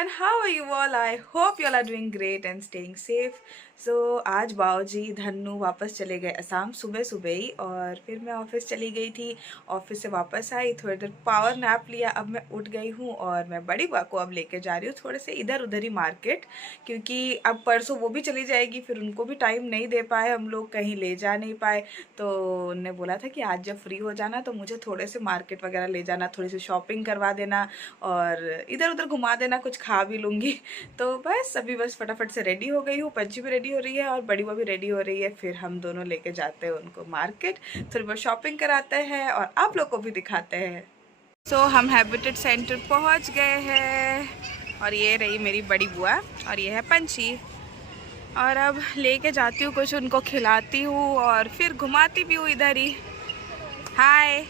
everyone, how are you all? I hope you all are doing great and staying safe. So आज बाऊजी धन्नू वापस चले गए असम सुबह सुबह ही, और फिर मैं ऑफिस चली गई थी। ऑफिस से वापस आई, थोड़ी देर पावर नैप लिया, अब मैं उठ गई हूँ और मैं बड़ी बुआ को अब लेके जा रही हूँ थोड़े से इधर उधर ही मार्केट, क्योंकि अब परसों वो भी चली जाएगी, फिर उनको भी टाइम नहीं दे पाए, हम लोग कहीं ले जा नहीं पाए। तो उन्होंने बोला था कि आज जब फ्री हो जाना तो मुझे थोड़े से मार्केट वगैरह ले जाना, थोड़ी सी शॉपिंग करवा देना और इधर उधर घुमा देना, कुछ खा भी लूँगी। तो बस अभी बस फटाफट से रेडी हो गई हूँ, पंची भी रेडी हो रही है और बड़ी बुआ भी रेडी हो रही है, फिर हम दोनों लेके जाते हैं उनको मार्केट, थोड़ी बहुत शॉपिंग कराते हैं और आप लोग को भी दिखाते हैं। सो हम हैबिटेट सेंटर पहुँच गए हैं और ये रही मेरी बड़ी बुआ और ये है पंची, और अब लेके जाती हूँ, कुछ उनको खिलाती हूँ और फिर घुमाती भी हूँ इधर ही। हाय।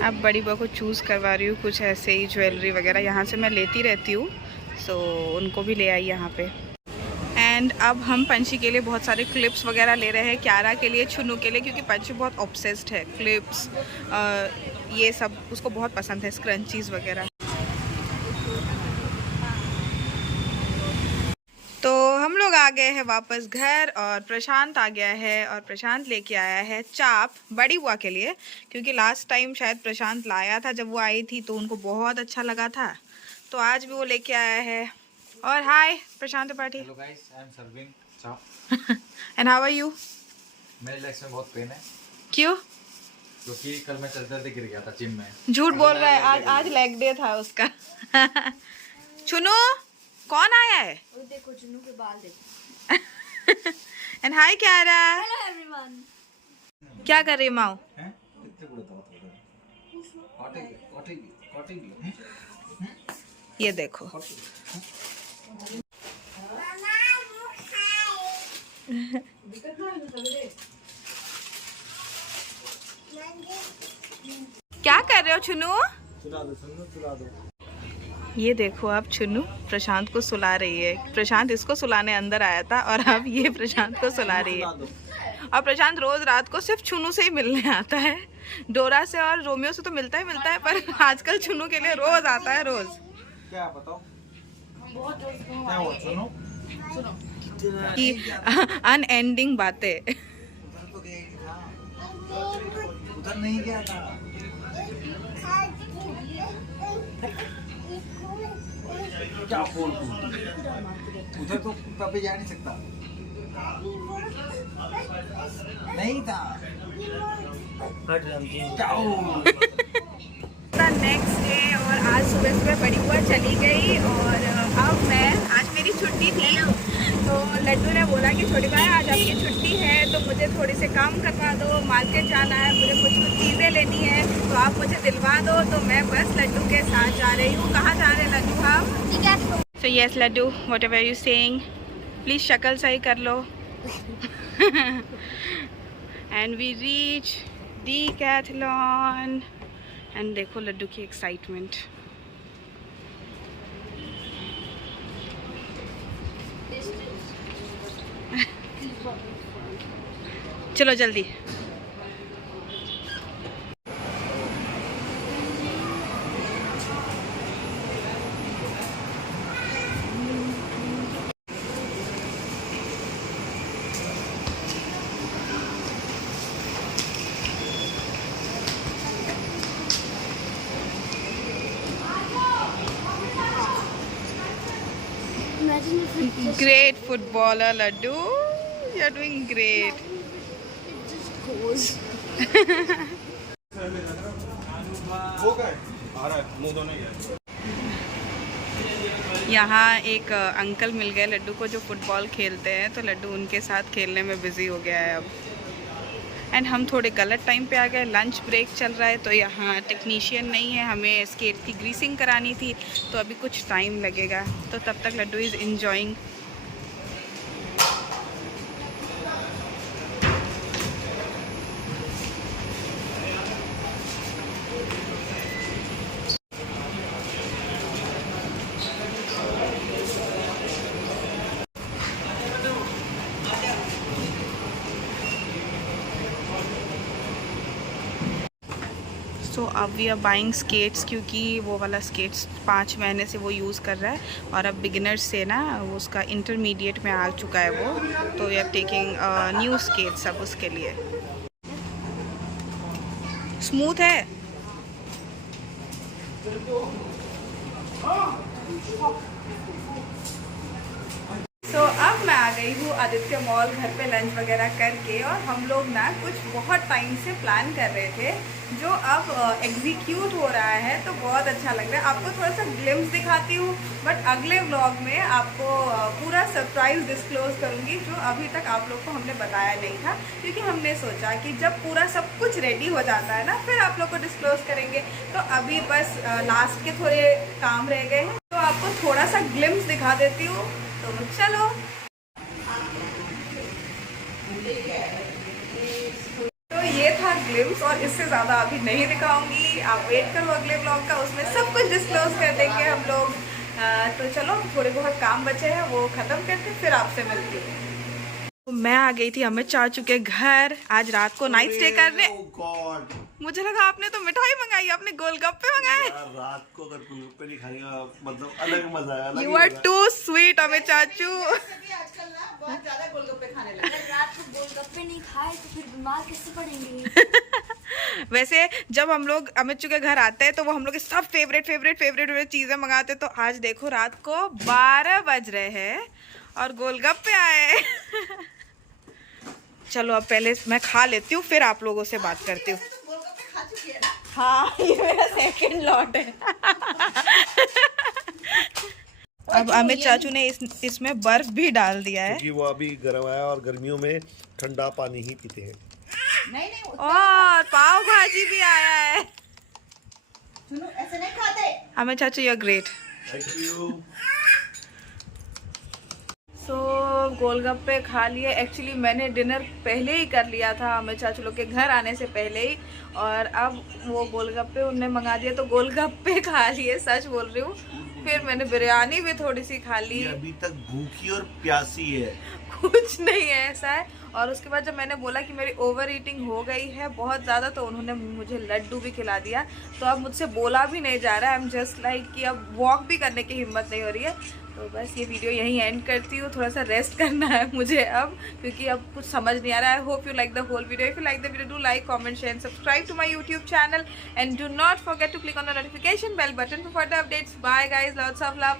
अब बड़ी बुआ को चूज़ करवा रही हूँ कुछ ऐसे ही ज्वेलरी वगैरह, यहाँ से मैं लेती रहती हूँ, सो उनको भी ले आई यहाँ पे। एंड अब हम पंची के लिए बहुत सारे क्लिप्स वगैरह ले रहे हैं, क्यारा के लिए, छुनू के लिए, क्योंकि पंची बहुत ऑब्सेस्ड है क्लिप्स, ये सब उसको बहुत पसंद है, स्क्रंचीज़ वगैरह। तो हम लोग आ गए हैं वापस घर और प्रशांत आ गया है, और प्रशांत लेके आया है चाप बड़ी बुआ के लिए, क्योंकि लास्ट टाइम शायद प्रशांत लाया था जब वो आई थी तो उनको बहुत अच्छा लगा था, तो आज भी वो लेके आया है। और hi Prashant Pathi. Hello guys, I am serving chaap. And how are you? मेरे लेग्स में बहुत पेन है। क्यों? क्योंकि कल मैं चलते चलते गिर गया था जिम में। झूठ बोल रहा है, आज लेग डे था उसका। चुनू कौन आया है? देखो चुन्नू के बाल देखो। And hi Kiara. Hello everyone. क्या कर रही माओ? हैं? कितने बड़े काटेगी। ये देखो। क्या कर रहे हो चुनू? सुला दो। ये देखो आप, चुनू प्रशांत को सुला रही है। प्रशांत इसको सुलाने अंदर आया था और अब ये प्रशांत को सुला रही है। और प्रशांत रोज रात को सिर्फ चुनू से ही मिलने आता है, डोरा से और रोमियो से तो मिलता ही है, पर आजकल चुनू के लिए रोज आता है, रोज। क्या बताओ? क्या हुआ सुनो? कि अनएंडिंग बातें। उधर नहीं गया था। क्या बोल उधर तो पापा जा नहीं सकता। नहीं था। नेक्स्ट डे, और आज सुबह सुबह बड़ी बुआ चली गई और अब आज मेरी छुट्टी थी, तो लड्डू ने बोला कि छोटी भाई आज आपकी छुट्टी है तो मुझे थोड़ी से काम करवा दो, मार्केट जाना है, मुझे कुछ चीज़ें लेनी है तो आप मुझे दिलवा दो। तो मैं बस लड्डू के साथ जा रही हूँ। कहाँ जा रहे हैं लड्डू हम? So yes Laddoo, whatever you saying, please शक्ल सही कर लो। And we reach Decathlon, and देखो लड्डू की एक्साइटमेंट। चलो जल्दी। Great footballer, Laddu. You're doing great. It just goes. यहाँ एक अंकल मिल गए लड्डू को जो फुटबॉल खेलते हैं, तो लड्डू उनके साथ खेलने में बिजी हो गया है अब। एंड हम थोड़े गलत टाइम पे आ गए, लंच ब्रेक चल रहा है, तो यहाँ टेक्नीशियन नहीं है, हमें स्केट की ग्रीसिंग करानी थी, तो अभी कुछ टाइम लगेगा, तो तब तक लड्डू इज़ इंजॉइंग। सो अब वी आर बाइंग स्केट्स, क्योंकि वो वाला स्केट्स 5 महीने से वो यूज़ कर रहा है और अब बिगिनर्स से ना वो उसका इंटरमीडिएट में आ चुका है वो, तो we are taking new skates अब उसके लिए। स्मूथ है। तो अब मैं आ गई हूँ आदित्य मॉल घर पे लंच वगैरह करके, और हम लोग ना कुछ बहुत टाइम से प्लान कर रहे थे जो अब एग्जीक्यूट हो रहा है, तो बहुत अच्छा लग रहा है। आपको थोड़ा सा ग्लिम्स दिखाती हूँ, बट अगले व्लॉग में आपको पूरा सरप्राइज डिस्क्लोज करूँगी जो अभी तक आप लोग को हमने बताया नहीं था, क्योंकि हमने सोचा कि जब पूरा सब कुछ रेडी हो जाता है ना फिर आप लोग को डिस्क्लोज करेंगे। तो अभी बस लास्ट के थोड़े काम रह गए हैं, तो आपको थोड़ा सा ग्लिम्स दिखा देती हूँ, तो चलो। तो ये था ग्लिम्स, और इससे ज़्यादा अभी नहीं दिखाऊंगी, आप वेट करो अगले ब्लॉग का, उसमें सब कुछ डिस्क्लोज कर देंगे हम लोग। तो चलो, थोड़े बहुत काम बचे हैं वो ख़त्म करके फिर आपसे मिलती हूँ। तो मैं आ गई थी अमित चाचू के घर आज रात को नाइट स्टे करने। मुझे लगा आपने तो मिठाई मंगाई, आपने गोलगप्पे मंगाए। रात को अगर गोलगप्पे नहीं खाएगा मतलब अलग मजा है। You are too sweet Amit चाचू। आजकल ना बहुत ज्यादा गोलगप्पे खाने लगे। अगर रात को गोलगप्पे नहीं खाए तो फिर बीमार कैसे पड़ेंगे? वैसे जब हम लोग अमित चाचू के घर आते हैं तो वो हम लोग के सब फेवरेट चीजें मंगाते हैं। तो आज देखो रात को 12 बज रहे हैं और गोलगप्पे आए। चलो अब पहले मैं खा लेती हूँ, फिर आप लोगों से बात करती हूँ। हाँ, ये मेरा सेकंड लॉट है। अब अमित चाचू ने इसमें बर्फ भी डाल दिया है, क्योंकि वो अभी गर्म है और गर्मियों में ठंडा पानी ही पीते हैं। नहीं और पाव भाजी भी आया है। सुनो, ऐसे नहीं खाते। अमित चाचू you are great. Thank you. So गोलगप्पे खा लिए। एक्चुअली मैंने डिनर पहले ही कर लिया था अमित चाचू लोग के घर आने से पहले ही, और अब वो गोलगप्पे उनने मंगा दिए तो गोलगप्पे खा लिए, सच बोल रही हूँ। फिर मैंने बिरयानी भी थोड़ी सी खा ली। अभी तक भूखी और प्यासी है। कुछ नहीं है ऐसा है। और उसके बाद जब मैंने बोला कि मेरी ओवर ईटिंग हो गई है बहुत ज़्यादा, तो उन्होंने मुझे लड्डू भी खिला दिया। तो अब मुझसे बोला भी नहीं जा रहा है। आई एम जस्ट लाइक कि अब वॉक भी करने की हिम्मत नहीं हो रही है। तो बस ये वीडियो यहीं एंड करती हूँ, थोड़ा सा रेस्ट करना है मुझे अब, क्योंकि अब कुछ समझ नहीं आ रहा है। Hope you like the whole video. If you like the video, do like, comment, share and subscribe to my YouTube channel, and do not forget to click on the notification bell button for further updates. Bye guys, lots of love.